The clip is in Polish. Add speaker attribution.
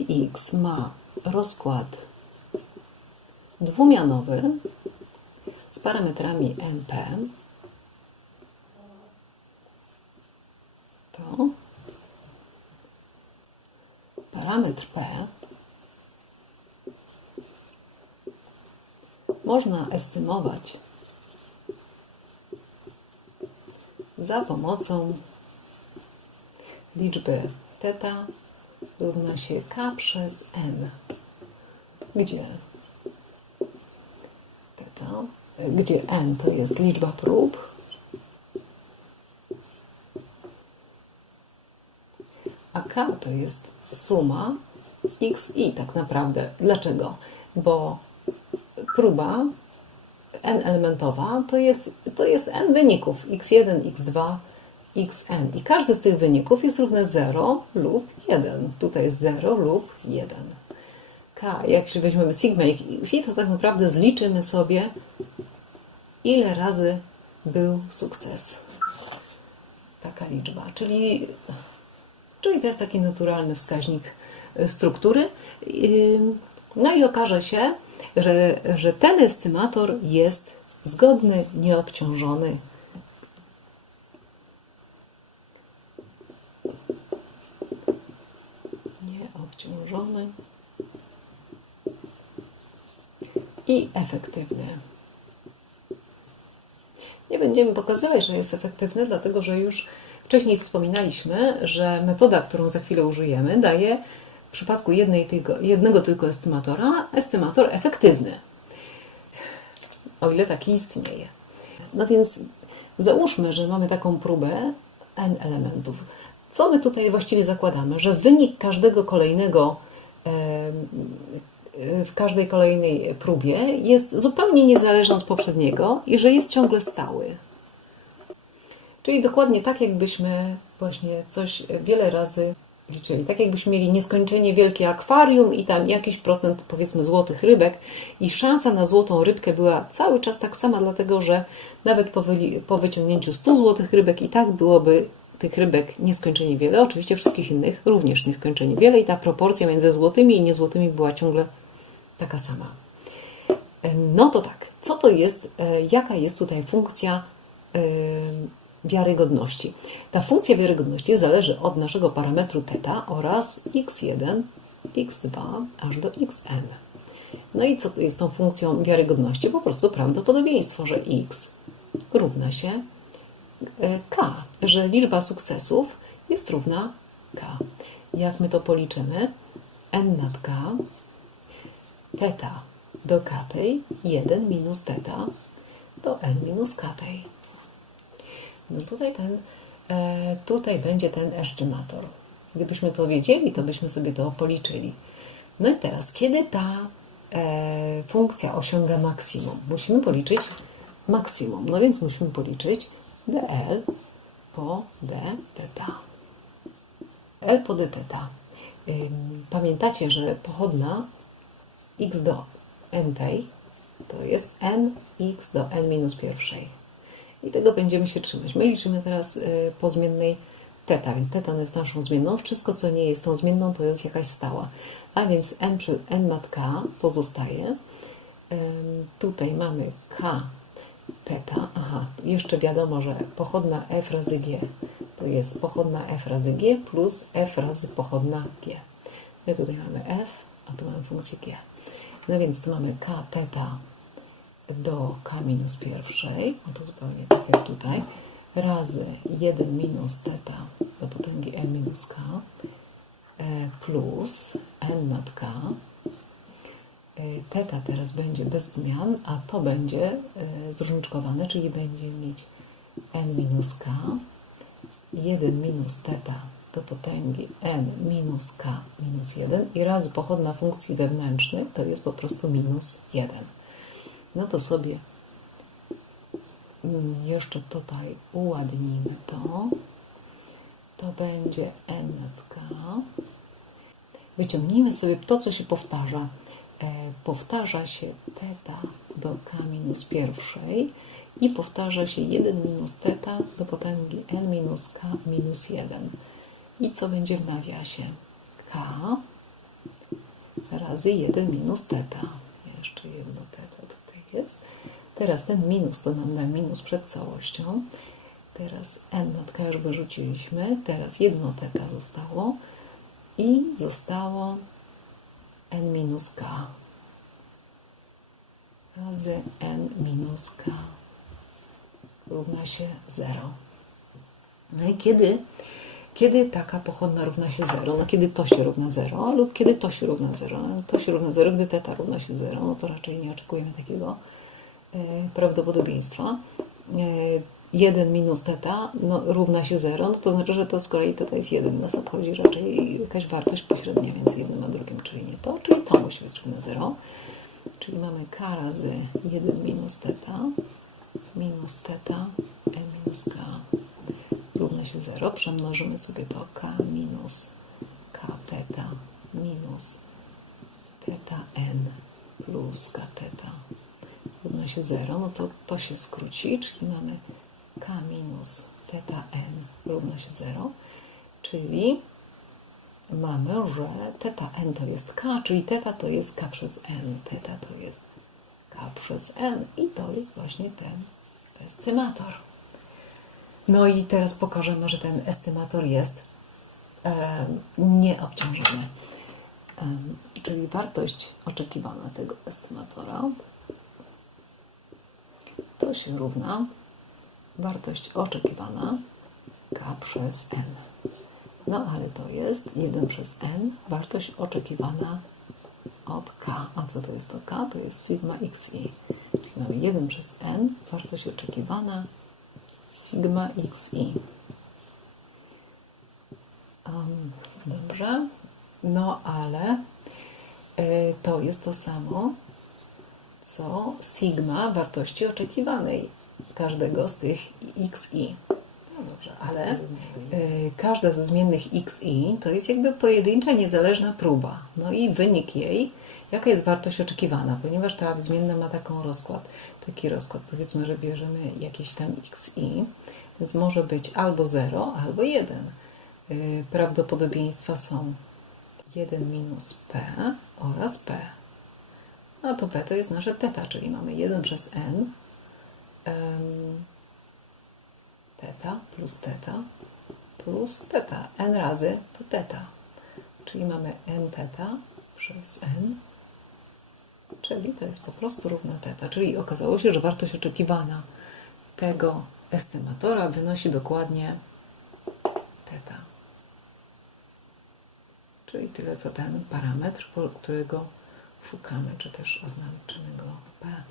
Speaker 1: Jeżeli x ma rozkład dwumianowy z parametrami np, to parametr p można estymować za pomocą liczby θ równa się k przez n, gdzie? Θ, gdzie n to jest liczba prób, a k to jest suma x i tak naprawdę. Dlaczego? Bo próba n elementowa to jest, to jest n wyników. X1, x2, xn i każdy z tych wyników jest równy 0 lub 1. Tutaj jest 0 lub 1. K, jak się weźmiemy sigma i xi, to tak naprawdę zliczymy sobie, ile razy był sukces. Taka liczba, czyli, czyli to jest taki naturalny wskaźnik y, struktury. No i okaże się, że, że ten estymator jest zgodny, nieobciążony. Nieobciążony i efektywny. Nie będziemy pokazywać, że jest efektywny, dlatego że już wcześniej wspominaliśmy, że metoda, którą za chwilę użyjemy, daje w przypadku tylko, jednego tylko estymatora estymator efektywny. O ile taki istnieje. No więc załóżmy, że mamy taką próbę n elementów. Co my tutaj właściwie zakładamy? Że wynik każdego kolejnego em, w każdej kolejnej próbie jest zupełnie niezależny od poprzedniego i że jest ciągle stały. Czyli dokładnie tak, jakbyśmy właśnie coś wiele razy liczyli. Tak jakbyśmy mieli nieskończenie wielkie akwarium i tam jakiś procent, powiedzmy, złotych rybek i szansa na złotą rybkę była cały czas tak sama, dlatego że nawet po wyciągnięciu 100 złotych rybek i tak byłoby tych rybek nieskończenie wiele. Oczywiście wszystkich innych również nieskończenie wiele i ta proporcja między złotymi i niezłotymi była ciągle taka sama. No to tak, co to jest, e, jaka jest tutaj funkcja e, wiarygodności? Ta funkcja wiarygodności zależy od naszego parametru θ oraz x1, x2 aż do xn. No i co jest tą funkcją wiarygodności? Po prostu prawdopodobieństwo, że x równa się e, k, że liczba sukcesów jest równa k. Jak my to policzymy? n nad k θ do k tej 1 minus θ do n minus k tej. No tutaj ten, e, tutaj będzie ten estymator. Gdybyśmy to wiedzieli, to byśmy sobie to policzyli. No i teraz, kiedy ta e, funkcja osiąga maksimum? Musimy policzyć maksimum. No więc musimy policzyć dl po dθ. L po dθ. Pamiętacie, że pochodna x do n tej to jest nx do n minus pierwszej. I tego będziemy się trzymać. My liczymy teraz y, po zmiennej teta, więc teta jest naszą zmienną. Wszystko, co nie jest tą zmienną, to jest jakaś stała. A więc n, przed, n mat k pozostaje. Tutaj mamy k Teta, aha, jeszcze wiadomo, że pochodna f razy g to jest pochodna f razy g plus f razy pochodna g. No tutaj mamy f, a tu mamy funkcję g. No więc tu mamy k teta do k minus pierwszej, no to zupełnie tak jak tutaj, razy 1 minus teta do potęgi m minus k e plus n nad k E, θ teraz będzie bez zmian, a to będzie e, zróżniczkowane, czyli będzie mieć n minus k 1 minus θ do potęgi n minus k minus 1 i razy pochodna funkcji wewnętrznej to jest po prostu minus 1. No to sobie mm, jeszcze tutaj uładnimy to. To będzie n nad k. Wyciągnijmy sobie to, co się powtarza. E, powtarza się θ do k minus pierwszej i powtarza się 1 minus θ do potęgi n minus k minus 1. I co będzie w nawiasie? k razy 1 minus teta. Jeszcze jedno teta tutaj jest. Teraz ten minus to nam da minus przed całością. Teraz n natka już wyrzuciliśmy. Teraz jedno teta zostało. I zostało n minus k razy n minus k równa się 0. No i kiedy, kiedy taka pochodna równa się 0? No kiedy to się równa 0 lub kiedy to się równa 0. No, to się równa 0, gdy teta równa się 0, no to raczej nie oczekujemy takiego e, prawdopodobieństwa. E, 1 minus teta no, równa się 0, no to znaczy, że to z kolei teta jest 1. Nas obchodzi raczej jakaś wartość pośrednia między jednym a drugim, czyli nie to, czyli to musi być równe 0. Czyli mamy k razy 1 minus teta minus teta e minus k równa się 0. Przemnożymy sobie to k minus k teta minus teta n plus k teta równa się 0. No to to się skróci, czyli mamy k minus teta n równa się 0. Czyli mamy, że teta n to jest k, czyli teta to jest k przez n. Teta to jest k przez n i to jest właśnie ten estymator. No i teraz pokażemy, że ten estymator jest e, nieobciążony. E, czyli wartość oczekiwana tego estymatora to się równa wartość oczekiwana k przez n. No ale to jest 1 przez n, wartość oczekiwana od k. A co to jest to k? To jest sigma xi. Czyli mamy 1 przez n, wartość oczekiwana sigma xi. Um, dobrze. No ale y, to jest to samo, co sigma wartości oczekiwanej każdego z tych xi. No dobrze, ale y, każda ze zmiennych x i to jest jakby pojedyncza, niezależna próba. No i wynik jej, jaka jest wartość oczekiwana, ponieważ ta zmienna ma taką rozkład, taki rozkład. Powiedzmy, że bierzemy jakieś tam x i, więc może być albo 0, albo 1. Y, prawdopodobieństwa są 1 minus p oraz p. No to p to jest nasze teta, czyli mamy 1 przez n teta plus teta plus teta. n razy to teta. Czyli mamy n teta przez n, czyli to jest po prostu równa teta. Czyli okazało się, że wartość oczekiwana tego estymatora wynosi dokładnie teta. Czyli tyle, co ten parametr, którego szukamy, czy też oznaczymy go p.